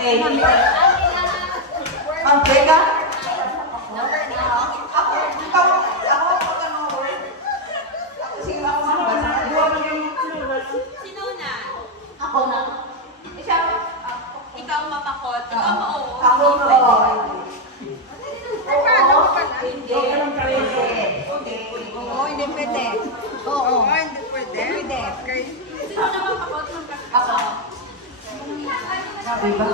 Ang Vega? Sino na? Ako na. Ikaw mapakot. Ikaw oo. Ako na. Hindi. Oo, hindi pwede. Oo. Hindi pwede. Pwede. Sino na mapakot ng Ako. Sabi ba?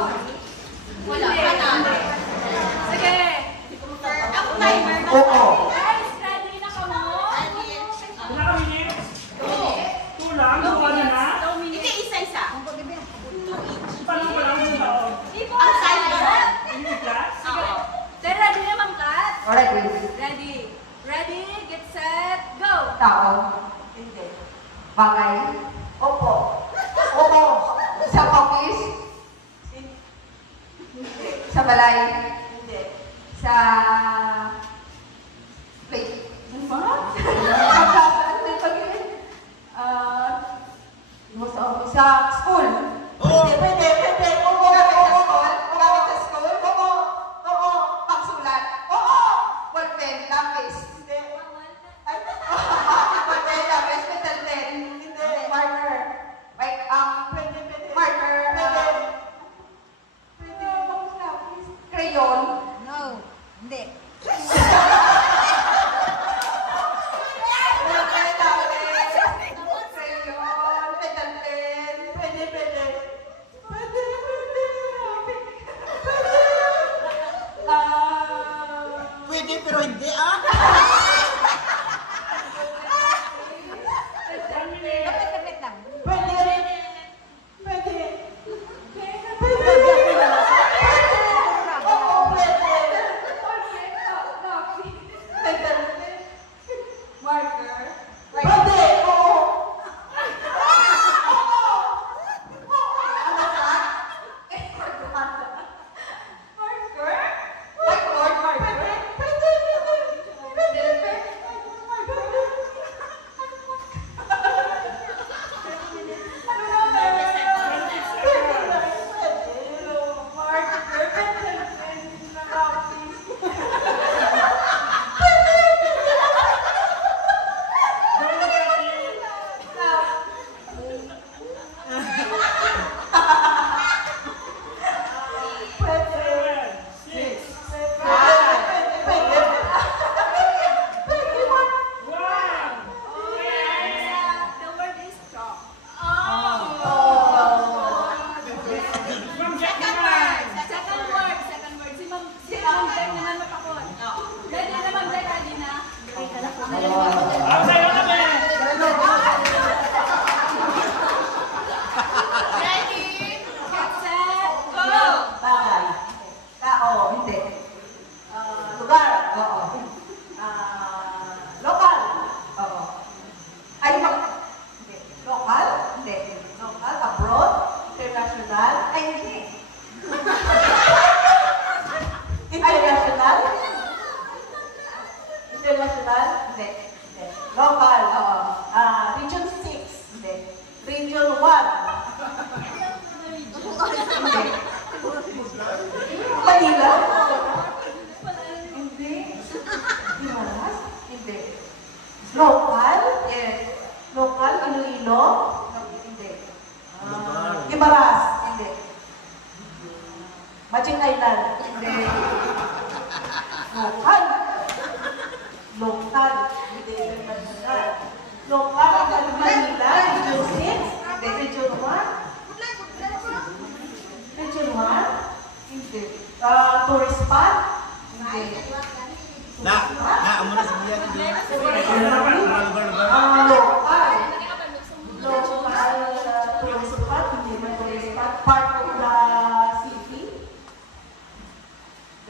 Wala ka na. Sige. Ako timer na. Oo. Guys, ready na ka mo? Ilang minutes? 2 lang? 2 na? Hindi, isa-isa. Paano pa lang yung tao? Ang side girl. Yung class? Oo. Then ready na bang kat? Alright. Ready. Ready, get set, go! Tao. Hindi. Bagay. Opo. Opo. Sa office. Hindi. Sa balay. Hindi. Sa plate. Ano ba? Sa school. Hindi, pwede. Oo. Gamit sa school. Oo. Pagsulat. Oo. Ballpen. Lapis. Hindi. Ay, ballpen. Lapis. Pencil pen. Hindi. Marker. Like, pwede. Marker. Pwede. Lapis. Crayon. No. Hindi. Pwede pero hindi ah. Lapit lang. Marker. The word is chalk. Second word. Si Ma'am Jack naman mapakot. Ready na Ma'am Jack, ready na? Ah, sa'yo kami! Ready, get set, go! Bagay. Tao. Hindi. Lugar. Oo. Lokal. Oo. Ay, hindi. Lokal? Hindi. Lokal. Abroad? International? Ay, hindi. International? International? Hindi. Hindi. Local. Oo. Region 6? Hindi. Region 1? Hindi. Manila? Hindi. Himalas? Hindi. Local? Yes. Local? Iloilo? Hindi. Ibaras? Hindi. Magic Island? Hindi. Local? Local? Hindi. International? Local? Manila? Region 6? Hindi. Region 1? Region 1? Hindi. Tourist spot? Hindi. Amo na sa biya ko. Local. Local tourist spot? Hindi man tourist spot. Part of the city?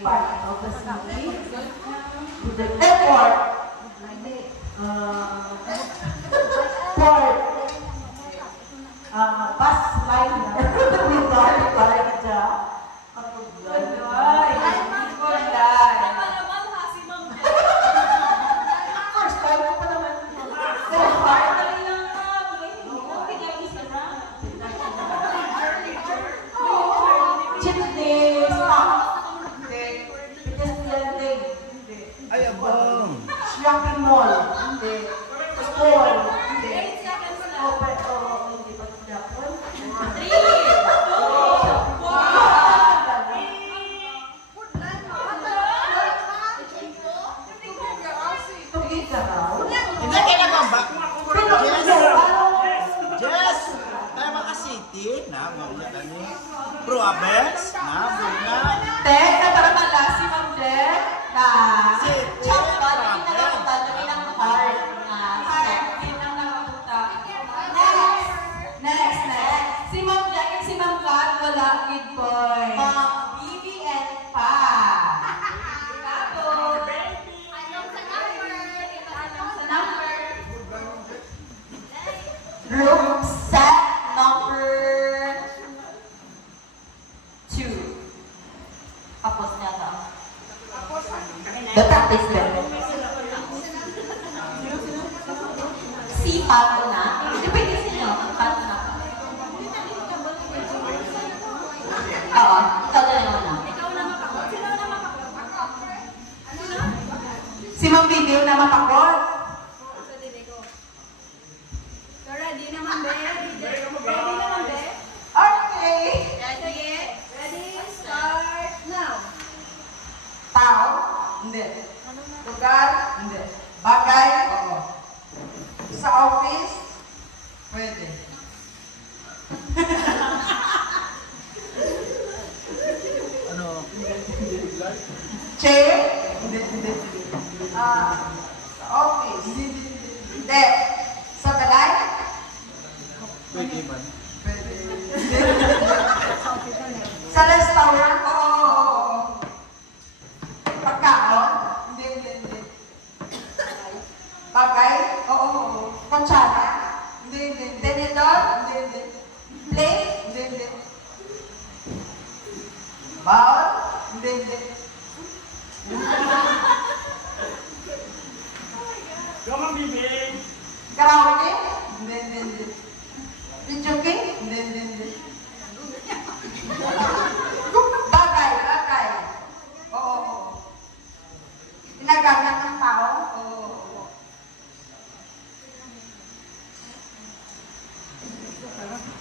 Part of the city? The airport? Hindi. Port? Bus line? Balik dyan. First time ko pa naman. Chip 4. Hindi. 8 seconds na. Oh, but, hindi pa Japon. 3, 2, 1. Tugig ka raw? Hindi kaya nagamba. Pero, Yes. ano? Yes. Tayo mga city. Na, mga kami. Province. Na, Buna. Tek, nataramala si Ma'am Jen. Na. City. Chamba, hindi Province. nakapunta. Dami ng heart. Na. Hindi nang nakapunta. Next. Si Ma'am Jen at si Ma'am Kat, wala, good boy. Ma'am Bibi and Pa. Tapos, Anong sa number? group set number 2. Tapos na ito. The practice better. Si Pato na. Depende sa inyo. Pato na. Oo. Ikaw na naman na. Ikaw na mapakot. Sino na mapakot? Ano na? Si Ma'am Video na mapakot. So, ready naman, be? Ready naman, be? Okay. Sige. Ready, start now. Tao? Hindi. Lugar? Hindi. Bagay? Oo. Sa office? Pwede. Ano? Chair? Hindi. Sa office? Hindi. Sa balay? Pwede man. Pwede. Sa restaurant? Oo. Pagkaon? Hindi. Bagay? Oo. Kutsara? Hindi. Tenedor? Hindi. Plate? Hindi. Bowl? Hindi. Go, Ma'am Bibi. Karaoke? Hindi. Video game? Hindi. Bagay. Oo. Ginagamit ng tao? Oo.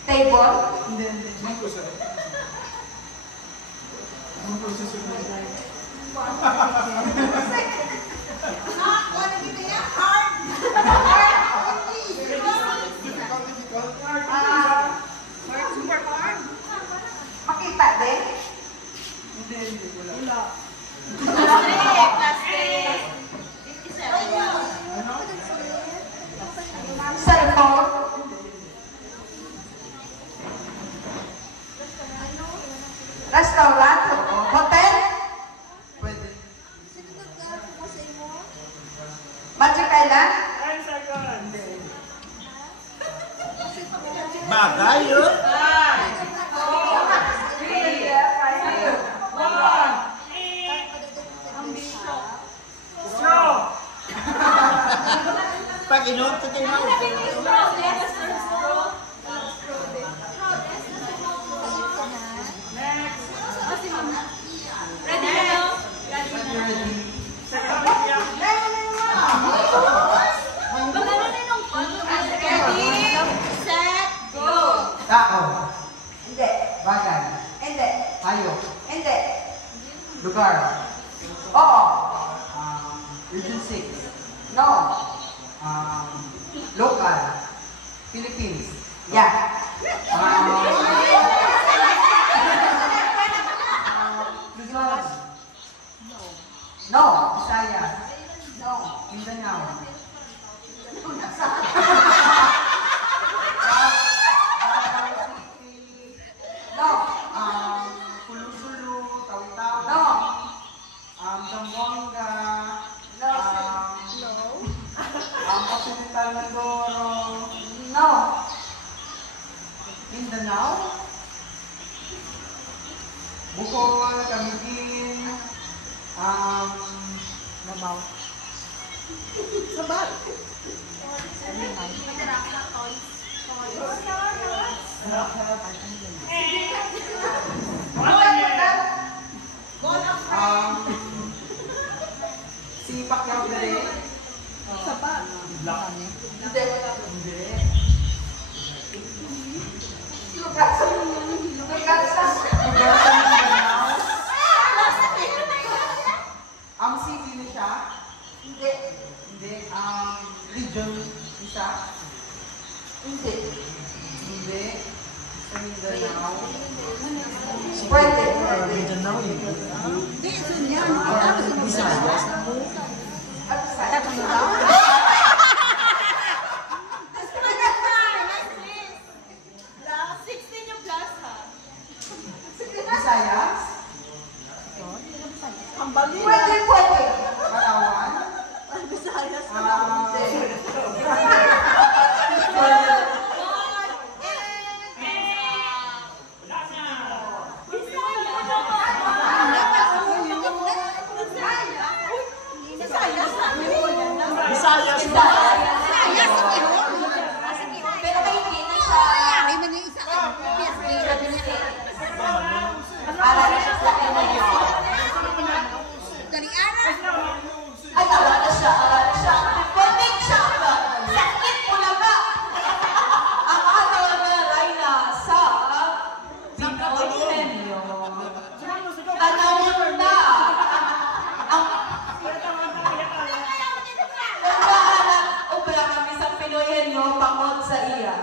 Table? Hindi. Makita din? Hindi. Wala. Plastic. Cellphone? Restaurant? Hotel? Pwede. Magic Island? 10 seconds. Bagay yun. 1. Straw. Pag inom, ito tayo na. Next. Ready na? Second media. Ready, set, go! Tao? Hindi. Bagay? Hindi. Hayop? Hindi. Lugar? Oo. Region 6? No. Local? Philippines? Yeah. Luzon? No. Visayas? No. Mindanao? No. Sulu-sulu, Tawi-Tawi. No. Zamboanga. No. Occidental Mindoro. No. Mindanao. Bukol, Camiguin. Nabaw. Sabat. Si Pacquiao Pere. Sabat. Hindi. Lugar sa Ang city na siya? Hindi. Hindi. Ang region na siya? Hindi. Hindi. Sa Mindanao? Pwede. Mindanao eh. Hindi, so yan. Ano sa Visayas. At sa Visayas? Pwede, pwede. Palawan? Visayas. Visayas mo. Pero may hindi na siya. Ay, man yung isa ka. Para na siya sa NIC. Dari anak. Ay, ala na siya, ala na siya. Pwede siya ba? Sakit mo na ba? Ang ating ay nasa Pinoy Henyo. Tanawin na. Ang nagdaanan, ubra kami sa Pinoy Henyo, pangod sa iya.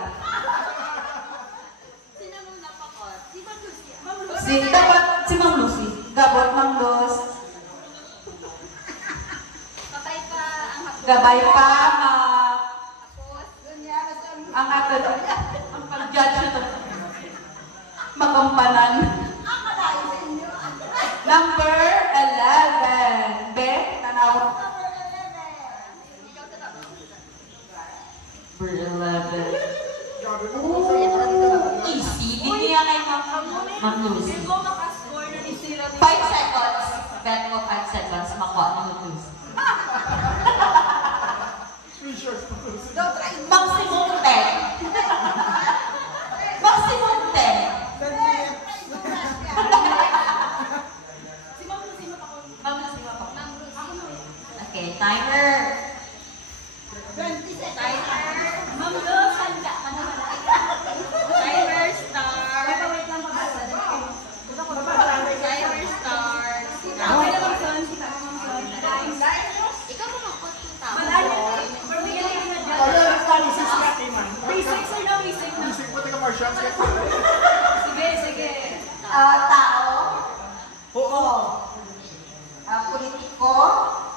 Si Ma'am Lucy. Gabot Ma'am Dos. Gabay pa ang ato ang pag-judge ito. Magampanan. Number 11. Be, tanaw. Number 11. Ooh, easy. Hindi niya kay Ma'am Lucy. 5 seconds. Bet mo 5 seconds. Makuha ni Ma'am Lucy. Maximum 10. Maximum 10. Ma'am Lucy, okay, timer. Ma'am Luz, handa ka na. Timer start. Wait lang pabasa. Timer start. Okay na Ma'am Son, si Ma'am Son. Ikaw mo magpagpunta. Malayo. Bigyan na dyan. Basic, sir na basic na. Sige, sige. Tao. Oo. Politiko.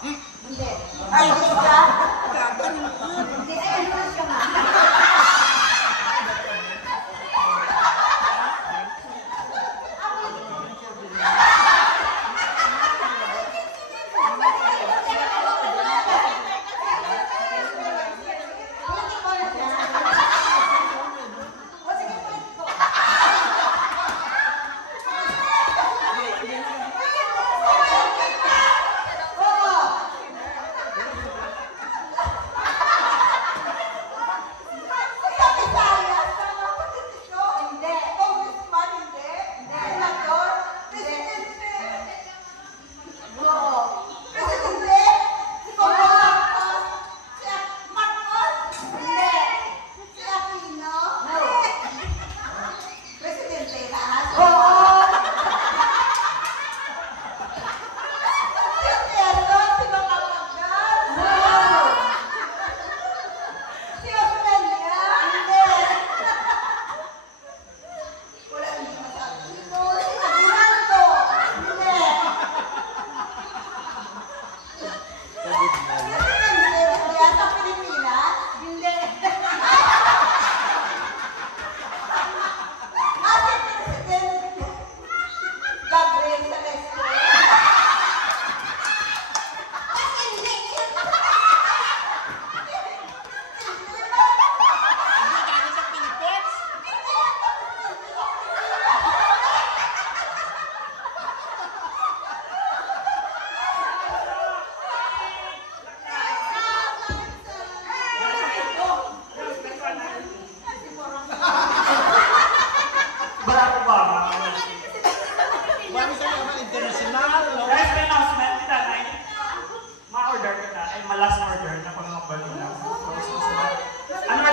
Hindi. Artista. Hindi.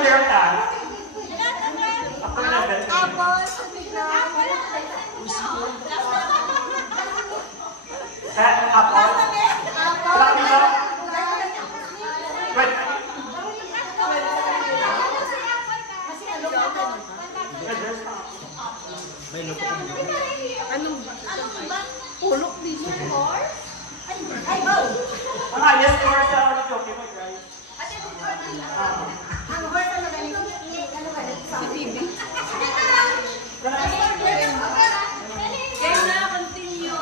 America. Apple. Tapos, Apple. Latino. Wait. May luto ko dito. pulok dito. Ang highest score sa Jockey mo, guys. Ang horse na galing, ano ka, si Bibi. Game na, continue.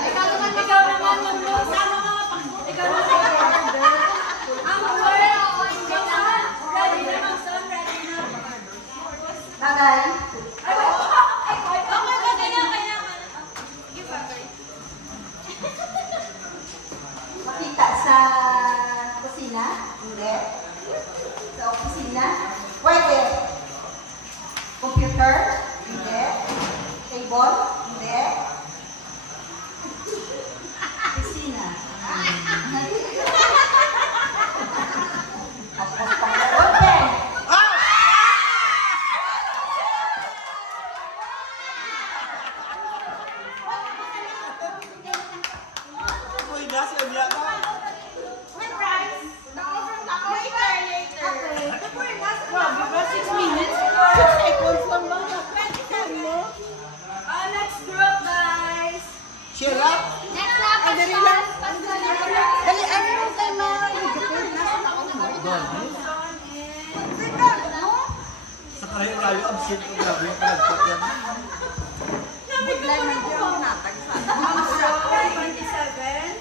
Ikaw naman, Mambos. Ikaw naman. Ang word. Ikaw naman. Ready na, Mamson. Ready na. Bagay. Ay, wait. Kaya. Give up, guys. Makita sa kusina? Hindi. Sa opisina? Pwede. Computer? Hindi. Table? Hindi. Kusina? Open! Uy, nasa yung yata. With rice? Later. Grabe ba? 6 minutes? 6 seconds lang ba? Next group, guys. Sheila? Next lap is Dali lang. Dali, ano yung tayo Sa karayo-rayo, absent ko grabe yung palagpat yan. Biglang medyo natag sa Score 27.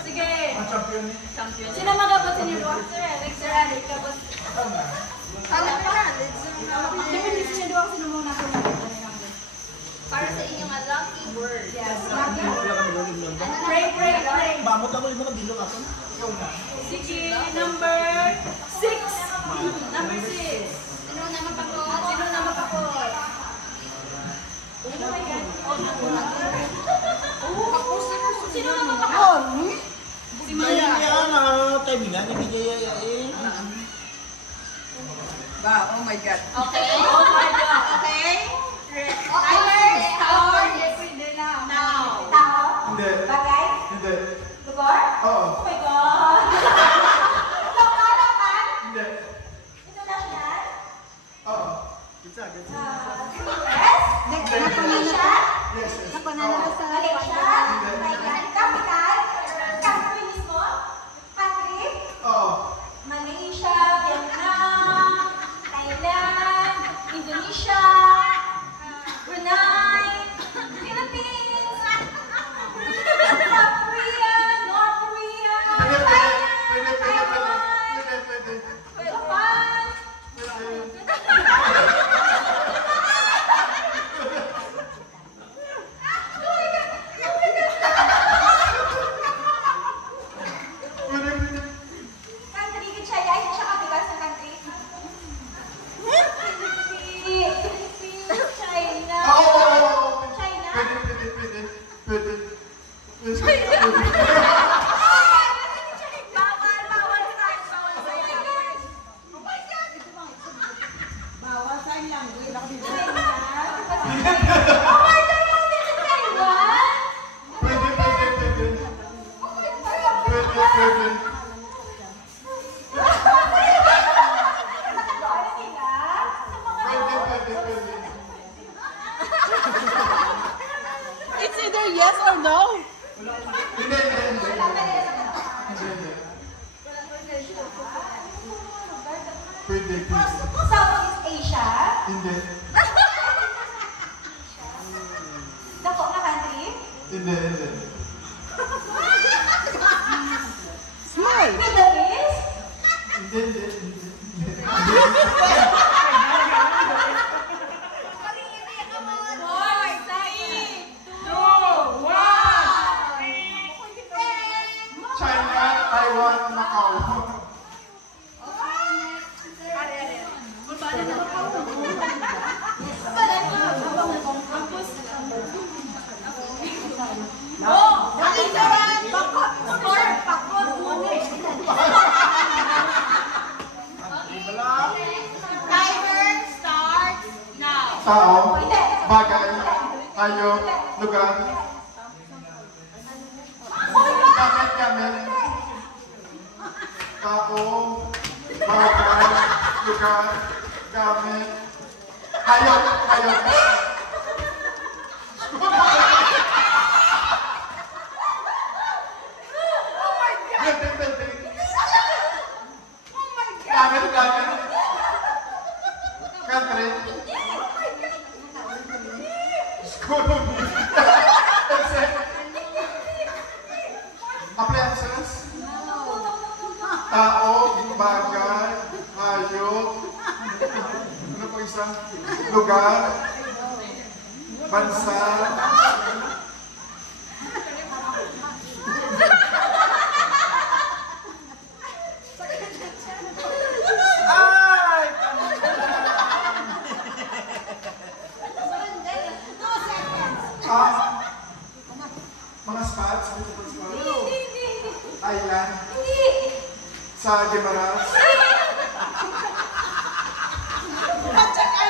Sige. Ang champion. Sino magabot sa niyo? Sir Eric, kabot. Alam mo na, Depende sa niyo sino muna ko na. para sa inyong lucky word. Yes. Wala kami doon yung number. Pray. Bamot ako yung mga bilog ako. Sige, number 6. Number 6. Sino na mapakot? Sino na mapakot? Oh my God. Sino na mapakot? Si Kaya Maya. yan, timingan, ibigay eh. Ba, oh my God. Okay. Oh my God. Okay? Timer, start. Pwede na. Now. Tao? Hindi. Bagay? Hindi. Lugar? Oo. Oh my God. Lokal? Hindi. International? Oo. Gitsa. Yes? Malaysia? Yes, yes. Malaysia? Capital? Country mismo? Country? Oo. Malaysia, Vietnam, Thailand, Indonesia, Brunei, Philippines, South Korea, North Korea, Pwede, Thailand, pwede, pwede, Taiwan, pwede, pwede, Japan. pwede. Pwede, pwede. Country, China, hindi siya kabigas na country. Philippines, China, Oo. China. Pwede, pwede, pwede. Bawal sign. Oh my God! Bawal sign language. Oh my God! Taiwan? Pwede, pwede, pwede. Pwede, pwede. Pwede, pwede, pwede. It's either yes or no. Hindi, hindi, hindi. Hindi, hindi. Pwede, pwede. Southeast Asia? Hindi. Dako na country? Hindi, hindi. Small. Middle East? Hindi, hindi, hindi. China, Taiwan, Macau. Pakot muna. Tao, bagay, hayop, lugar. Gamit. Tao, bagay, lugar, gamit, hayop. Gamit. Country. School. Appliances. Tao, bagay, hayop. Ano po isa? Lugar. Bansa. Mga spots. Island. Sa Gimaras.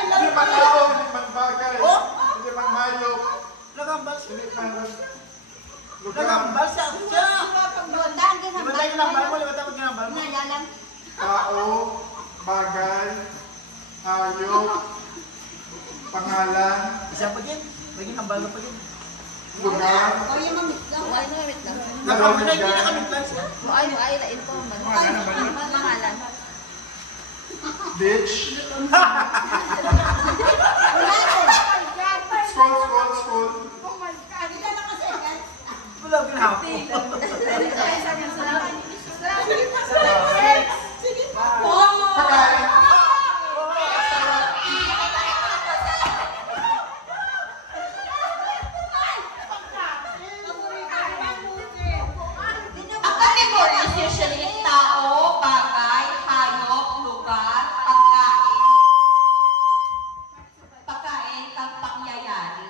Hindi man tao, hindi man bagay. Hindi man hayop. Nagambal siya. Hindi man lugar. Nagambal siya. Diba tayo ginambal mo? Diba tayo ginambal mo? Tao, bagay, hayop, pangalan, Isa pa din. May ginambal na pa din. lugar, Nakamit na hindi nakamit lang siya. beach, school. Wala ginahapon. Pagkain. Ang categories usually tao, bagay, hayop, lugar, pagkain. Pagkain kang pangyayari.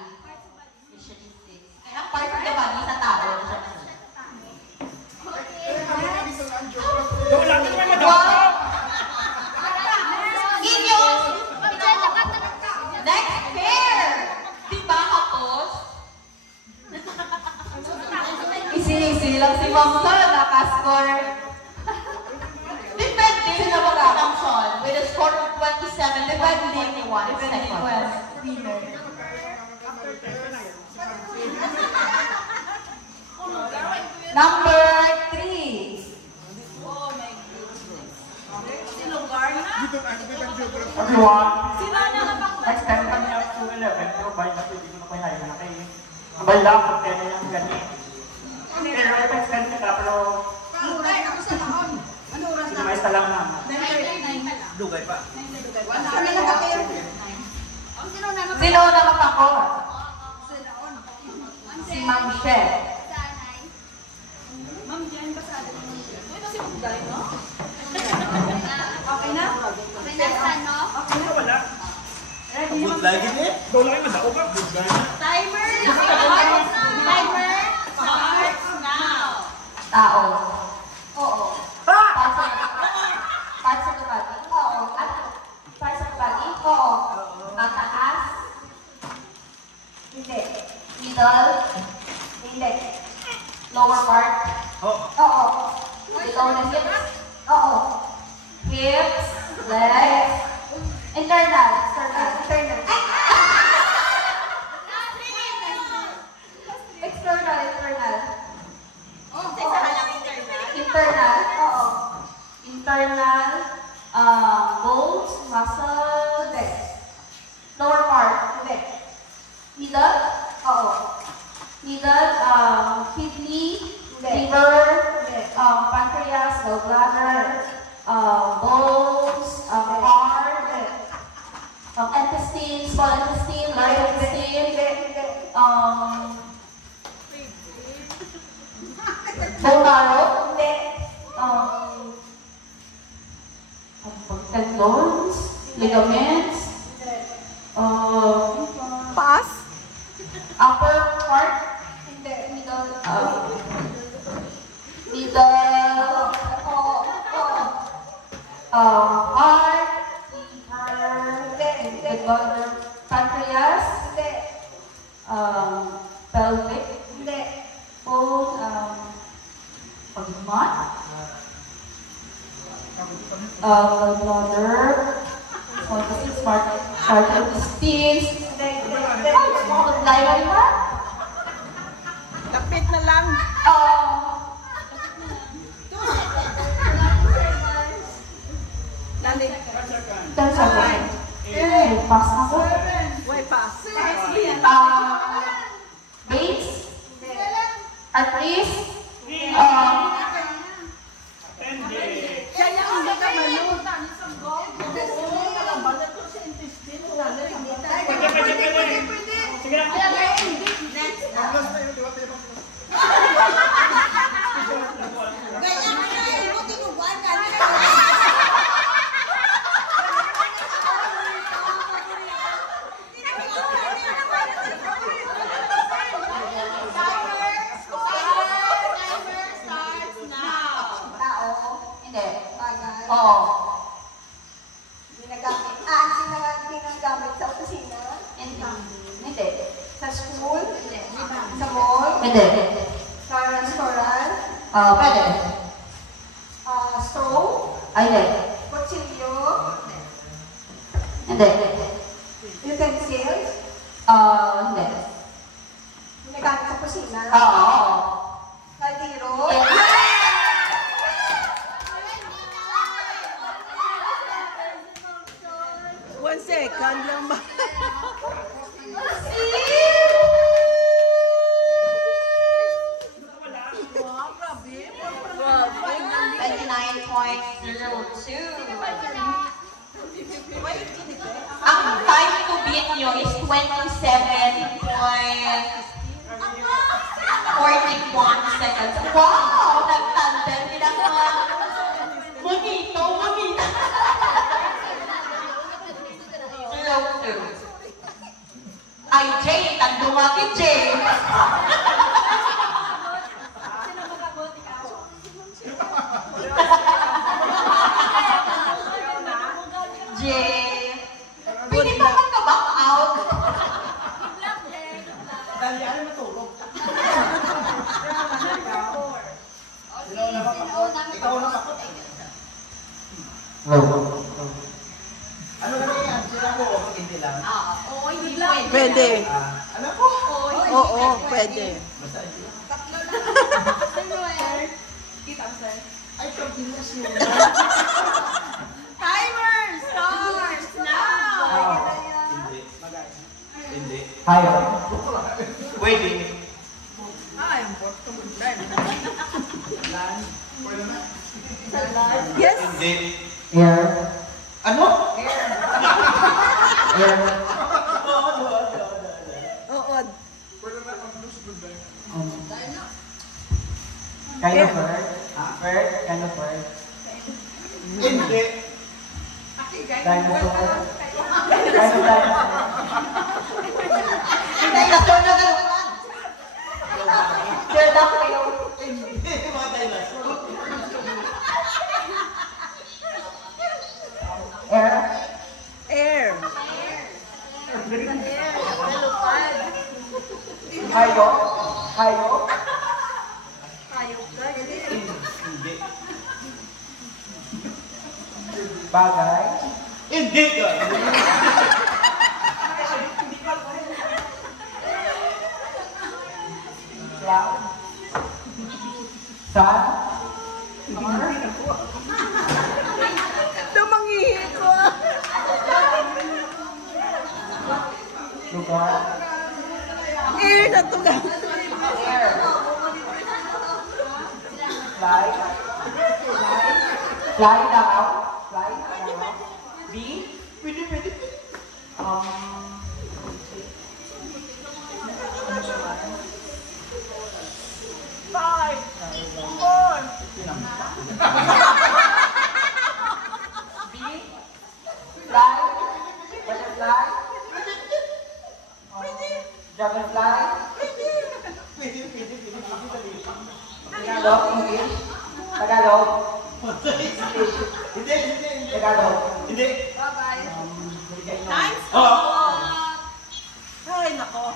Usually six. Kaya ang part of the body sa tao. Inyong next pair. Diba hapos? Easy lang si Ma'am Sol, naka-score. Depende sila Ma'am Sol with a score of 27, depending 1 second. Number 3. Everyone, next time kami up to 11, pero by na pwede ko na kayo na kayo. Ang by lang, kung 10 na yung ganyan. Pero expensive ka, pero sinimay sa lang na. Lugay pa. Sino na mapako? Si Ma'am Shell. Okay na? Wala. Good lagi eh. Daw lang yung madako ka. Timer starts now. Tao. Oo. Parts of the body. Oo. At parts of the body. Oo. Mataas. Hindi. Middle. Hindi. Lower part. Oo. Below the hips. Oo. Hips. Legs. Internal. External. Internal. Oo. Internal. Bones, muscle, legs. Lower part. Hindi. Middle. Oo. Middle. Kidney. Liver. Pancreas. Gallbladder. Bones. Heart. Intestine. Small intestine. Large intestine. Bone marrow. Tendons. Ligaments. Pass. Upper part. Middle. Heart. Liver. Gallbladder. Pancreas. What? Another. Smart Steels. Diamond ba? Lapit na lang. Lali. 10 seconds. Pass na ko. Way pass. Bates? At least? Kaya ang nakabalot. Sige lang. Hindi. Oo. Ginagamit sa opisina? Hindi. Sa school? Hindi. Sa mall? Hindi. Sa restaurant? Pwede. Stove? Ay, hindi. Kutsilyo? Hindi. Utensils? Hindi. Ginagamit sa kusina? Oo. Kaldero? One second lang ba? Ang time to beat nyo is 27.41 seconds. Wow! Nagtandem nila mga magito. 02. Ay, Jay, tandong ako, Jay. Jay. Pwede pa mag-back out. Dali, ano matulog? Ikaw na ako. Ano na yan? Sila ko o hindi lang? Pwede. Ano ko? Oo, pwede. Basta yun. Ay, continuous yun. Timer starts now! Hindi. Hindi. Hayo. Pwede. Ay, ang bot ko. Pwede na. Yes? Hindi. Air. Ano? Air. Oo. Pwede na. Mag-lose good time. Kind of bird. Bird. Kind of bird. Hindi. Dinosaur. Kind of dinosaur. Dinosaur na galupan. They're not real. Hindi. Mga dinosaur. Air. Air. Hayo. Hayo. Hindi. Bagay. Hindi ka. Cloud. Sun. Tumangihi ko. Lugar. Air na to ga. Air. Fly. Fly daw. Fly daw. B. Pwede, pwede. Five. Four. B. Fly. Butterfly. Dragonfly. Pwede, pwede, pwede. Tagalog. English. Tagalog. Hindi, hindi, hindi. Tagalog. Hindi. Nice. Oo. Ay, nako.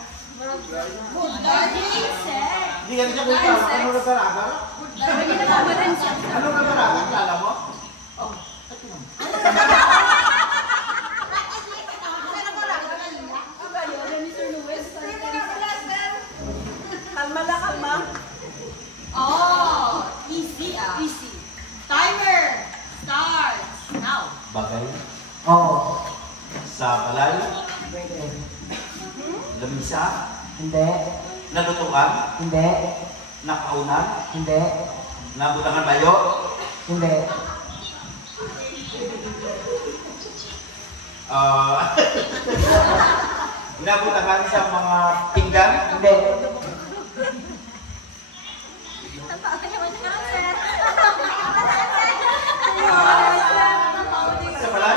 Hindi ka na siya kung paano na talaga. Lagi na mabalan siya. Ano nga maraming kala mo? Kalma na, kalma. Oh, easy ah. Easy. Timer starts now. Bagay. Oo. Sa balay. Pwede. Lamisa. Hindi. Nalutuan. Hindi. Nakaunan. Hindi. Nabutangan bayo. Hindi. Nabutangan sa mga pinggan. Hindi. Sa balay.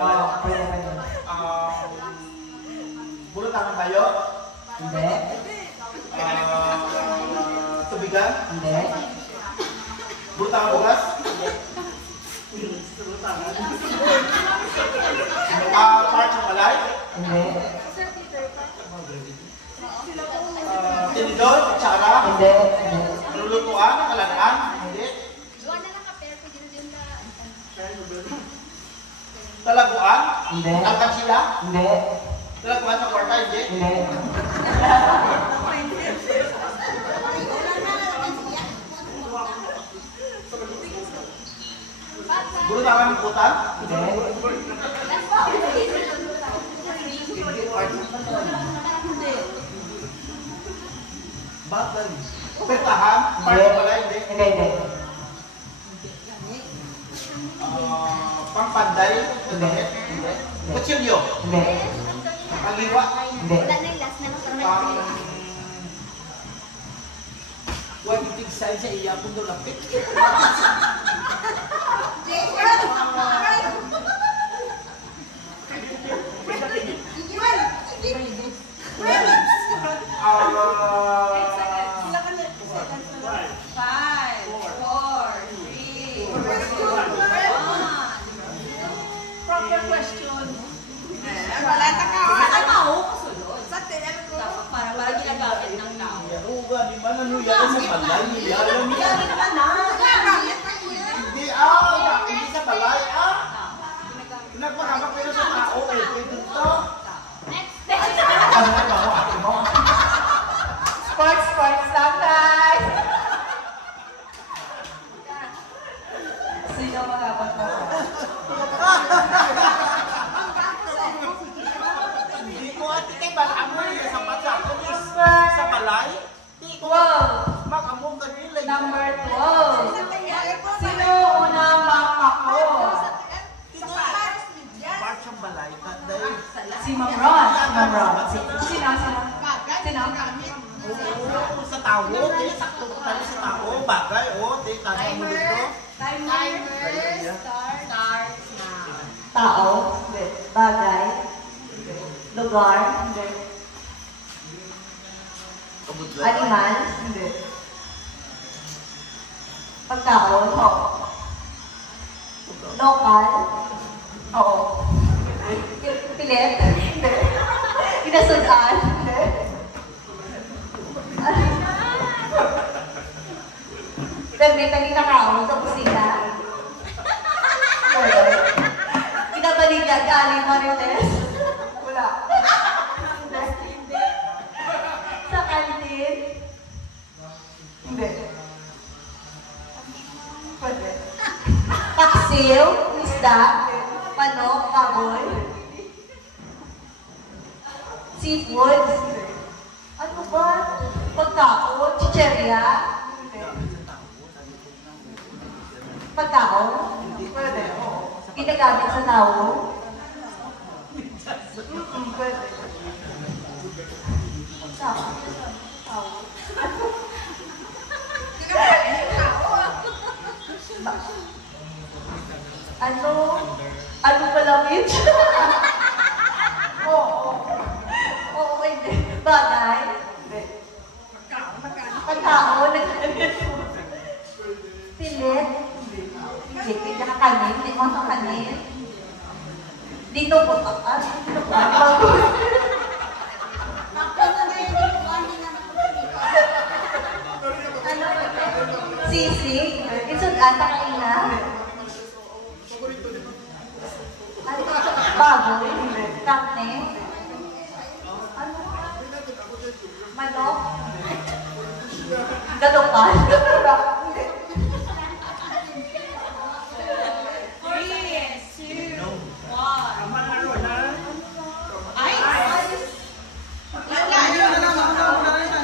Oo. Pwede, pwede. Bulutangan bayo. Hindi. Tubigan. Hindi. Bulutangan bugas. Part ng balay. Hindi. Tinidor, kutsara. Hindi. Hindi. Lulutuan, kalanaan. Hindi. Talaguan. Hindi. Alkansila. Hindi. Talaguan sa kwarta. Hindi. Hindi. Bulutangan ng putan. Hindi. Bagay. Petahan. Part ng balay. Hindi. Hindi. Hindi. Pangpanday. Hindi. Kutsilyo. Hindi. Panghiwa. Hindi. Pang... Huwag itigsain sa iya kung dolapit. Five, four, three, two, one. Proper question. Ay, mao, kasulod. Dapat para ginagamit ng tao. Uga, di ba nanuyari sa balay niya? Alam niya. Yan ka na. Hindi hindi sa balay Nagpahamak pero sa tao eh. Pwede ito. Ano na ba mo? Ate mo? Sports lang, guys. Sino magabat mo? Hindi ko ate kay balamoy sa bata. Sa balay. Hindi ko. 12. Makamong kanila. Number 12. Sino unang makako? Part sa balay. Tanday. Si Ma'am Ron. Ma'am Ron. Sino? Oo, sa tao. Sakto ko tayo sa tao. Bagay. Di tanong mo dito. Timer starts now. Tao. Bagay. Lugar. Animal. Pagkaon. Local. Oo. Pilit. Pinasudan. Permita ni nakawag sa kusina. Pinabalik yan, galing Marites. Wala. Sa kantin. Hindi. Pwede. Taksil, isda, panok, baboy. Seafood. Ano ba? Pagkaon, chicheria. Pagkaon? Pwede, oo. Ginagamit sa tao? Pwede. Tao. Ano pala, Mitch? Oo. Oo, hindi. Bagay? Hindi. Pagkaon, pilit? Hindi, pinakakanin. Hindi mo sa kanin. Dito po, dito po. Sisig. Isod ata kanina. Baboy. Karne. Ano? Manok. Galukan.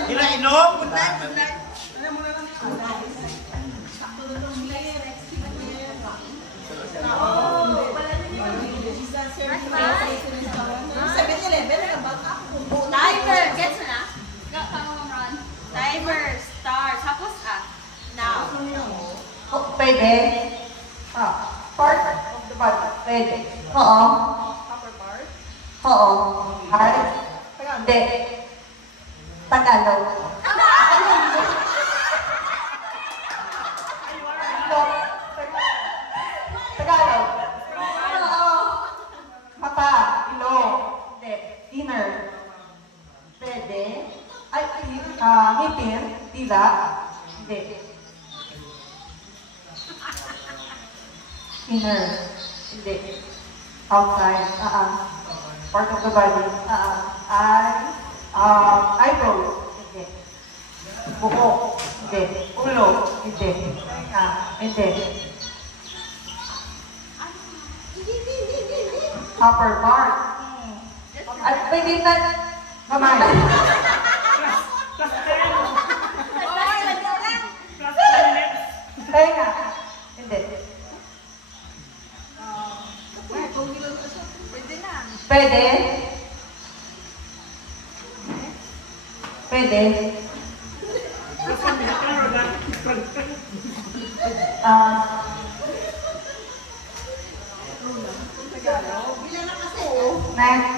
Inainom? Timer, gets na? Timer starts. Tapos now. Oh, pwede. Part of the body. Pwede. Oo. Oo. Heart. Hindi. Tagalog. Tagalog. Oo. Mata. Ilong. Hindi. Dinner. Pwede. Ay, ngipin. Dila. Hindi. Inner. Hindi. Outside. Part of the body. Eyebrows. Hindi. Buhok. Hindi. Ulo. Hindi. Hindi. Upper part. At pwede na kamay. Tenga. Hindi. Pwede. Pwede. Next.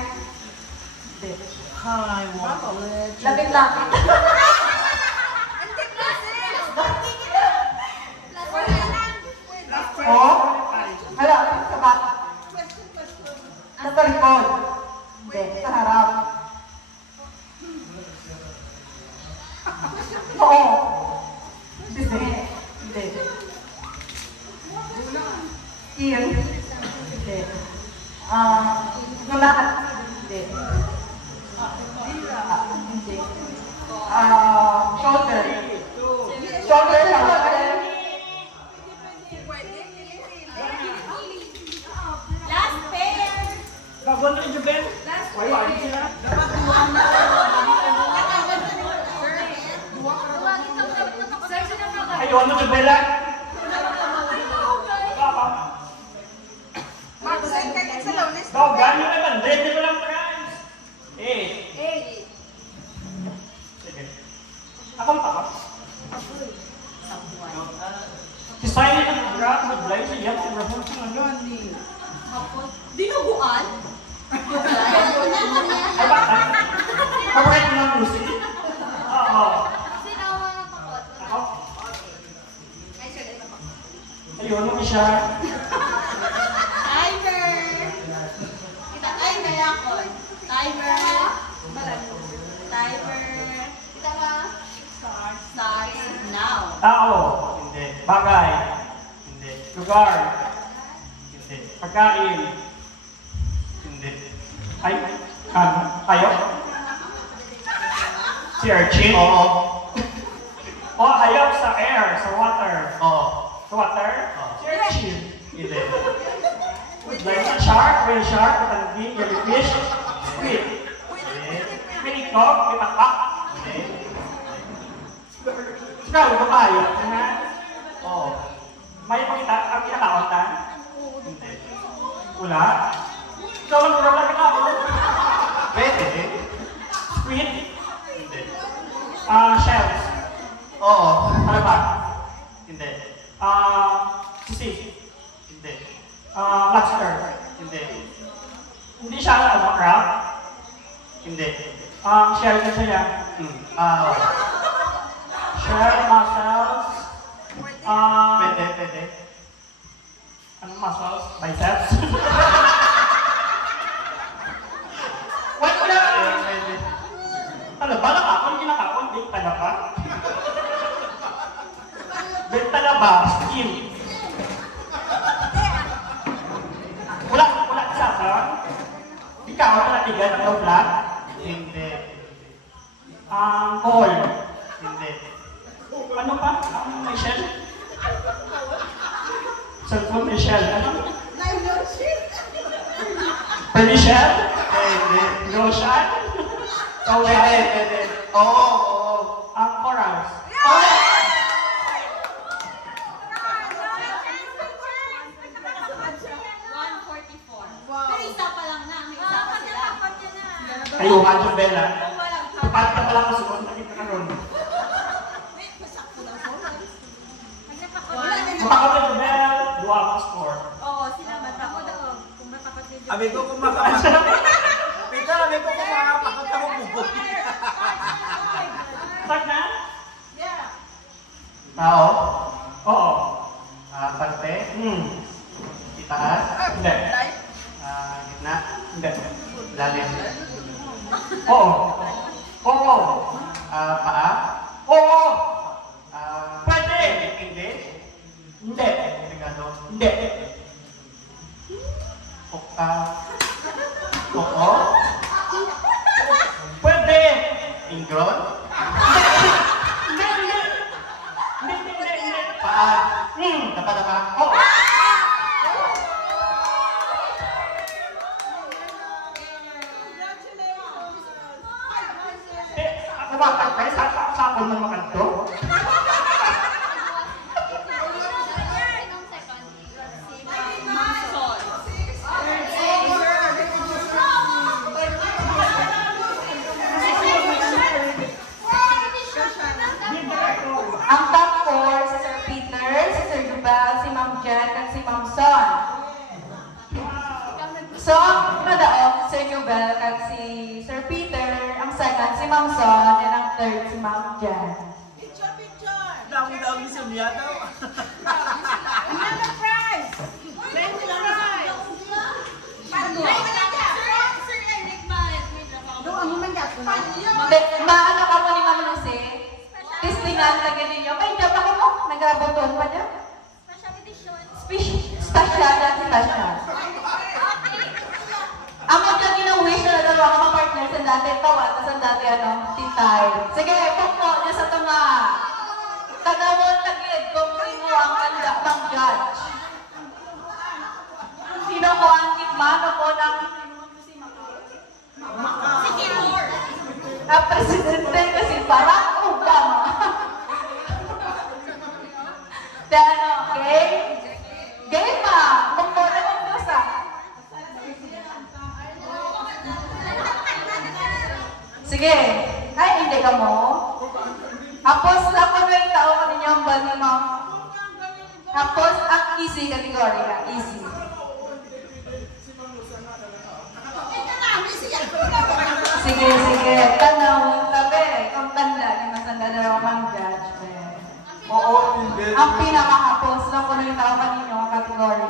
Hindi. Lapit-lapit. Oh? Hala, sa bat. Sa likod. Hindi, sa harap. Oo. Hindi. Hindi. Ear. Hindi. Nulahat. Hindi. Hindi. Shoulder. Shoulder. Last pair. Gagawin rin yung Ben. Wala din sila. Ayun mo yung Bella. Kau ganyo naman. Ready mo lang prize. Sige. Ako pa. Si Simon ang grab with life sa iyang programa sa ngayon. Dinuguan? Ay ba? Paborito mo ng Lucy? Oo. Ako? Ayun mo siya. Timer. Kita ay kaya ako. Timer. Timer. Kita ba? Starts now. Tao? Hindi. Bagay? Hindi. Lugar? Hindi. Pagkain? Hindi. Ay? Ano? Hayop? Si Urchin? Oo. O, hayop sa air, sa water. Oo. Sa water? Oo. Si Urchin? Hindi. Like a shark, whale shark, patalagin, jellyfish, squid. Pinikog, pitakpak. Ikaw, babae. Oo. May pakita, ang kinakaunta? Hindi. Wala? Ikaw lang wala lang ako. Pwede. Squid? Hindi. Shells? Oo. Ano ba? Hindi. Sisig? Hindi. Lobster? Hindi. Hindi siya ano, crab? Hindi. Shell ka siya. Oo. Shell, muscles. Pwede, pwede. Anong muscles? Biceps? Wala! Pwede. Ano ba? Nakakon? Hindi nakakon? Hindi talaga? ba? Skin. Wala sa akin. Ikaw, nalatigan ang vlog? Hindi. Call. Hindi. Ano pa? Michelle? Cellphone Michelle. Ano? Michelle? Hindi. Lotion? Pwede. Oo. Ang corals. Pero isa pa lang na. May isa pa sila. Kayo, Hadjo Bella. Tupat ka pala ko sa nakita ka ron. Makakapit yung Bella, duha akong score. Oo, sila matapos ako. Kung makapatid. Abi ko kumakapas. Pita, abi ko kumakapas ako bubog. Start na? Tao? Oo. Parte? Hmm. Itaas? Hindi. Gitna? Hindi. Lalim? Oo. Oo. Paa? Oo. Pwede. Hindi? Hindi. Regalo? Hindi. Koko? Pwede. Ingron? Hindi. Paa? Hmm. Dapa-dapa? Oo. Ako ba? Kaya sa ako ng makanto? Ang top 4, si Sir Peter, si Sir Jubel, si Ma'am Jen, at si Ma'am Son. So, ang madaog, si Sir Jubel at si Sir Peter, ang second, si Ma'am Son, and ang third, si Ma'am Jen. Dami-dami sa niya daw. Maano ka po ni Ma'am Lucy? Testingan na ganyan nyo. May dapat ako mo, nag-aboton pa niya. Special. Ang mga gina-wish na dalawa ka partner sa dati tawad sa dati titay. Sige, pukpo niya sa tunga. Tanawon tagid kung sino ang kanda pang judge. Sino ko ang kitmano ko ng presidente kasi Barack Obama. Then, okay? Game pa! Pukpo na kong dosa. Sige. Ay, hindi ka mo. Tapos, ako na yung tao ka ninyo ang bali mo. Tapos, ang easy category ka. Easy. Sige. Tanawin tabi. Kung tanda, yung masanda na naman ang judgment. Oo, hindi. Ang pinakahapos lang ko na yung tao ka ninyo ang category.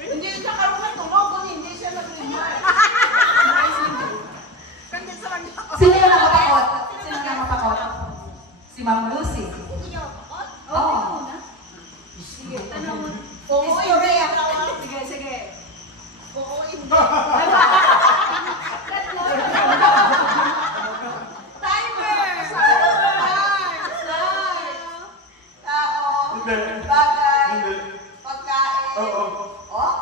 Hindi siya karungan tumawag, hindi siya nag-remark. Sino yung nakapakot? Si Ma'am Lucy. Oo. Oo, hindi. Sige. Oo, hindi. Timer! Tao, Hindi. bagay, Hindi. pagkain. Oo. Oh?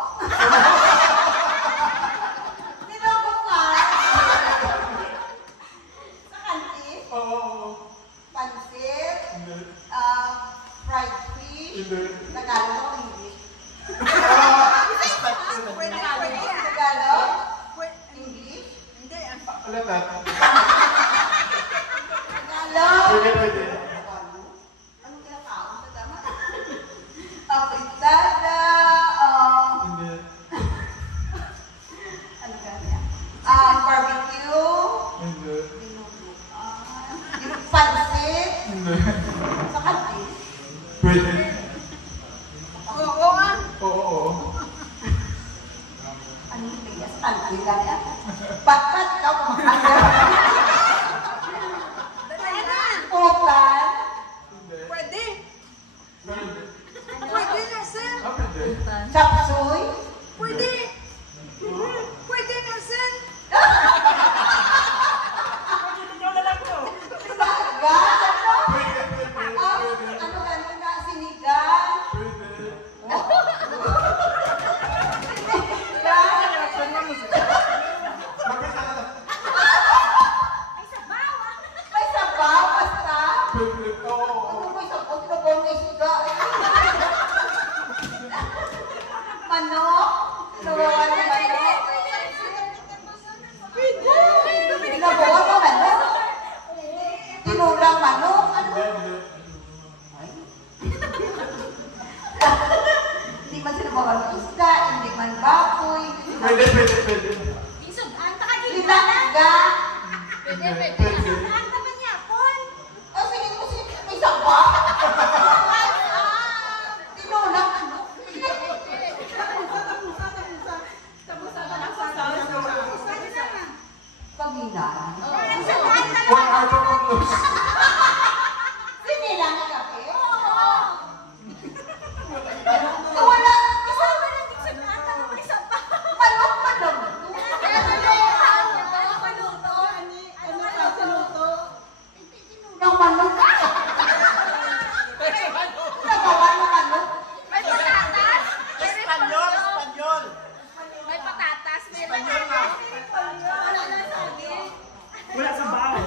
Niloko ka? Sa kantin? Oo. Pansit? Hindi. Fried fish? Hindi. Tagalog o English? Pwede. Tagalog? English? Alam na. Tagalog? Pwede. Anong kinakaon sa tama? Apitada, Hindi. ano kaya? Barbecue, Hindi. yung pansit, Hindi. sa kantin. Pwede. Oo nga. Oo. Ano yung bigas? Kantin lang yan. Patpat, ikaw kumakain. Prito. Ano ko isang otro kong isda? Manok? Nawawa ng manok? Ginabawa ka manok? Tinulang manok? Ano? Hindi man sila bawal isda, hindi man baboy. Pwede. Isudan, takagin Lila ka? Pwede. Ang naman niya, Paul. O sige mo siya, may sapa? Tinulang manok? Pag-inaan. One hour to close. Sinilang ka kape? Wala. Isama lang din siya na ata ng isa pa. Manok pa lang. Tinunang manok ka? Nagawa ng manok? May patatas. Espanyol, Espanyol. May patatas. May Espanyol na. Wala na sabi. Wala sa baon.